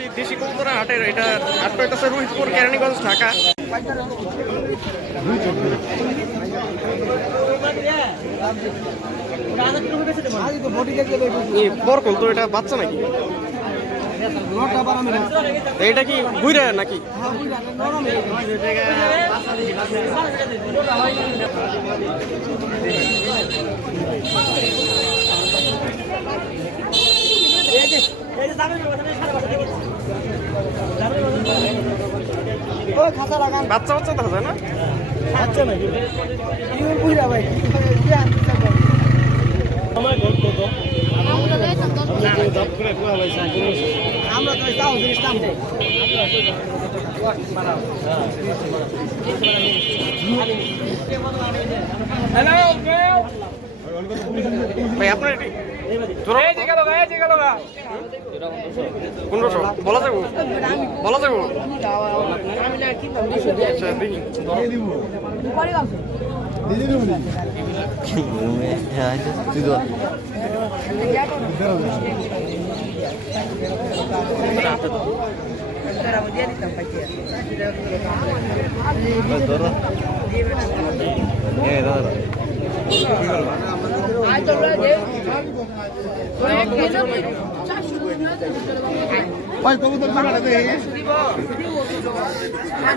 আসছি দেশি কবুতরের হাটের। এটা হাটটা হইতেছে রোহিতপুর, কেরানীগঞ্জ, ঢাকা। বরকল তো এটা বাচ্চা নাকি? এটা কি বুইরা নাকি? বাচ্চা বাচ্চা দেখা যায় না? বাচ্চা নাকি বুইরা ভাই? আমরা তো তাও জিনিস দাম দেয়। হ্যালো ভাই, আপনার এটি পনেরোশো বলা যাবো? বলা যাবো?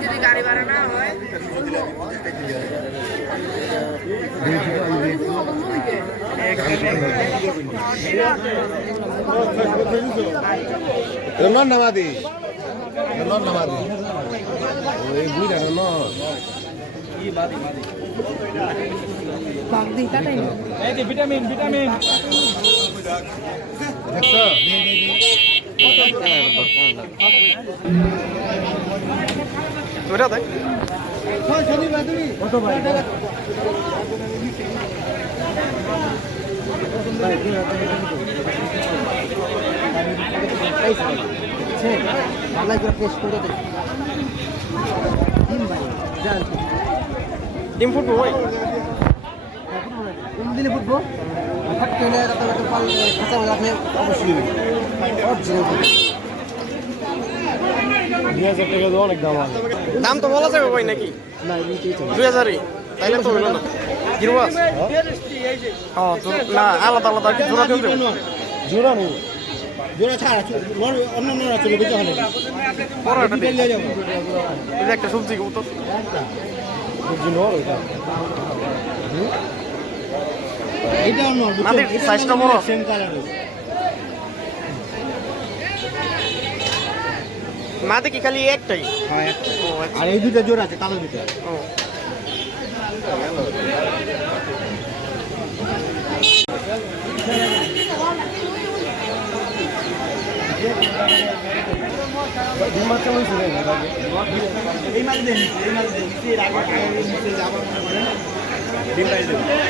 যদি গাড়ি ভাড়া না হয় নামাদি নামাদি ওই বুঝা না ভিটামিন ভিটামিন তোরা দেখ কত ভাই ডিম ফুটবো ভাই, দিলে ফুটবো রাখলে অবশ্যই 2000 টাকা তো অনেক দাম আছে। দাম তো বলা যাবে ভাই নাকি? 2000-ই তাইলে তো হইল না। গিরবাস না, আলাদা আলাদা কি জোড়া দিতে জোড়া নেই, জোড়া ছাড়া অন্য চলে বেঁচে হলে একটা সবজি কবুতর মাটির সাইজটা বড়। সেম কালার মাটি কি খালি একটাই? আর এই দুটো জোড়া আছে, কালো দুটো।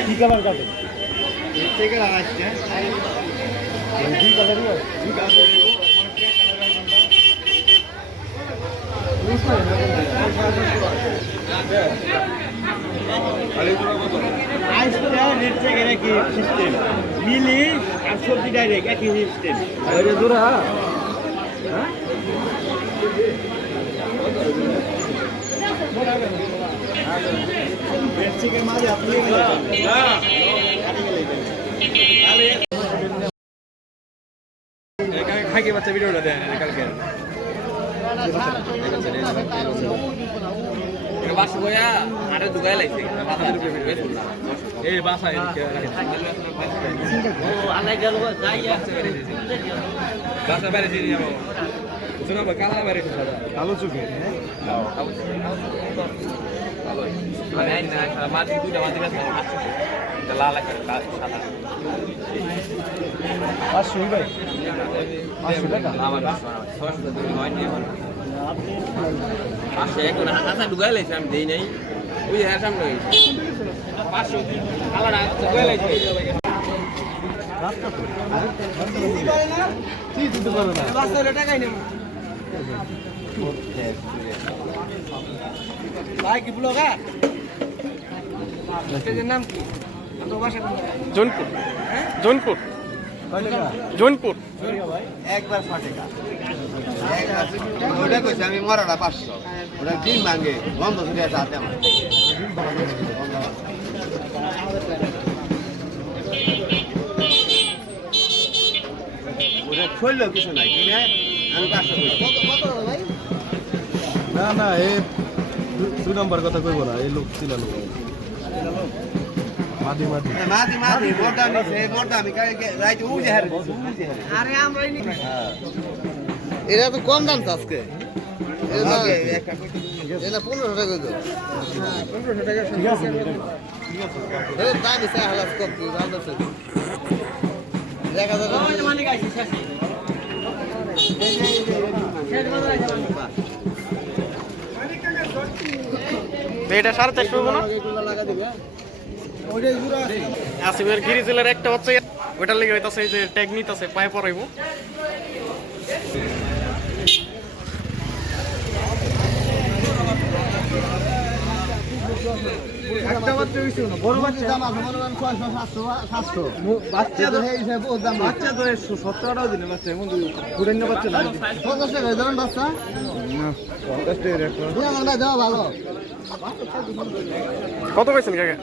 কি কালার কাটে? মিলি আর সবজি ডাইরেক্ট একই সিস্টেম। খাইকে বাচ্চা ভিডিওটা দেন কালকে বাসা বয়া আরে দুগায় লাগছে এই বাসা বাসা বাইরে দিয়ে যাবো কালা বাইরে আলো চোখে মাটি দুটা মাটি লাল সাদা 500 ভাই, 500 টাকা আমার 600 টাকা হয় নি আসে এখন আশা ঢুকাই লাইছে আমি দেই নাই ওই যে সামনে 500 আলাদা ঢুকাই লাইছে রাস্তা তো কি দিতে পারো না বাসে টাকাই নেব ভাই কি ব্লগার এর নাম কি? তো বাসা জোনপুর। জোনপুর জৈনপুর একবার ফাটেকা ওটা কইছে আমি মরাটা 500 ওটা ডিম ভাঙে গন্ধ ছুটে আছে হাতে আমার ওটা ছইলো কিছু নাই কিনে আমি 500 কইছি না না এই 2 নম্বর কথা কইব না এই লোক ছিল লোক মাদি মাদি মাদি মাদি মোটা নিছে মোটা আমি রাইতে উজে হারে আরে আমরাই নি এটা তো কম দাম আজকে এটা এটা 1500 টাকা কইতো হ্যাঁ 1500 টাকা ঠিক আছে এই দাম দিছে হালাস কম তুই দাম দিছে 1000 টাকা মালিক আইছে শেষে এটা 450 হবে না আসিমের গিরিজেলের একটা হচ্ছে ওটার লেগে হইতাছে এই যে ট্যাগ নিতেছে পায়ে পরাইবো একটা মাত্র হইছে না বড় বাচ্চা দাম আছে মনে করেন 600 700 বাচ্চা তো এই হিসাবে বহুত দাম বাচ্চা তো 70 টাকা দিনে বাচ্চা এখন পুরান না বাচ্চা না 50 টাকা দাম বাচ্চা না 50 টাকা রেট না না দাও ভালো কত কইছেন কাকা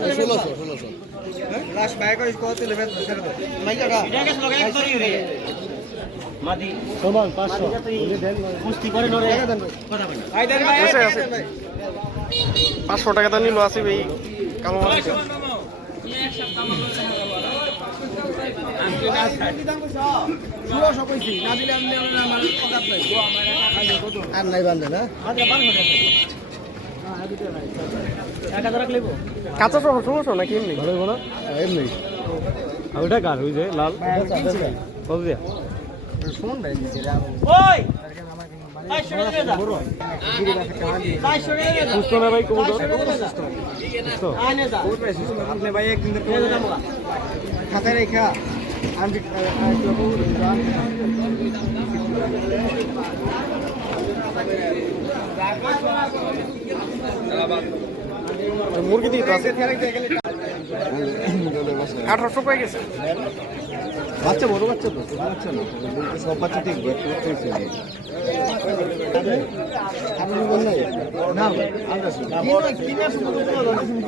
1600 লাস্ট বাইক কই কত লেভেল ছেড়ে দাও মাইকাটা এটা গেছে লগে এক তরি হয়ে মাদি সমান 500 কুস্তি করে নরে কথা বলি আইদার ভাই আছে 500 টাকা দাম নিল আসিব এই কালো মাছ আর নাই বান্ধে না কাঁচা সহ 1600 নাকি এমনি ভালো ভালো এমনি আর ওটা কার ওই যে লাল কত দিয়া শুন ভাই ওই আই শুনে দে দা আই শুনে দে দা সুস্থ না ভাই কবুতর সুস্থ আই নে দা আপনি ভাই একদিন খাতা রেখা আমি মুরগি দিয়ে তো আছে 1800 পাই গেছে বাচ্চা বড় বাচ্চা তো বাচ্চা না সব বাচ্চা ঠিক না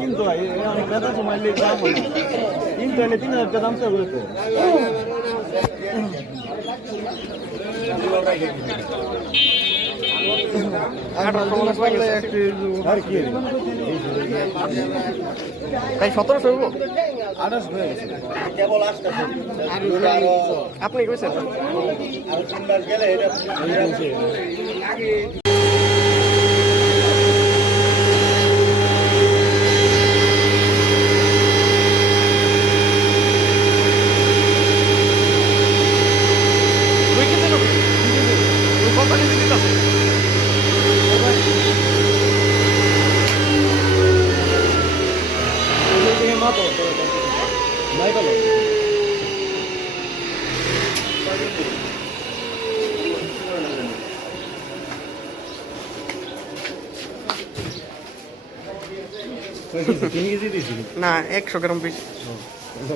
কিন্তু অনেক ব্যথা সময় দাম কিন্তু এনে 3000 টাকা দাম চাইবে তো তাই 1700 হইব 28 হয়ে গেছে কেবল আসতেছে আপনি কইছেন আর 3 মাস গেলে এটা না 100 গ্রাম বেশি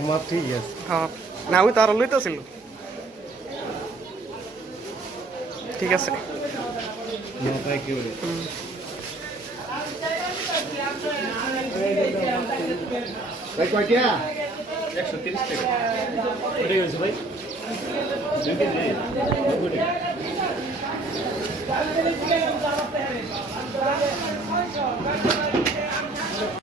মাপ ঠিক আছে হ্যাঁ না ওই তো আরো লইতেছিল ঠিক আছে ভাই কয়টা 130 টাকা এটাই হয়েছে ভাই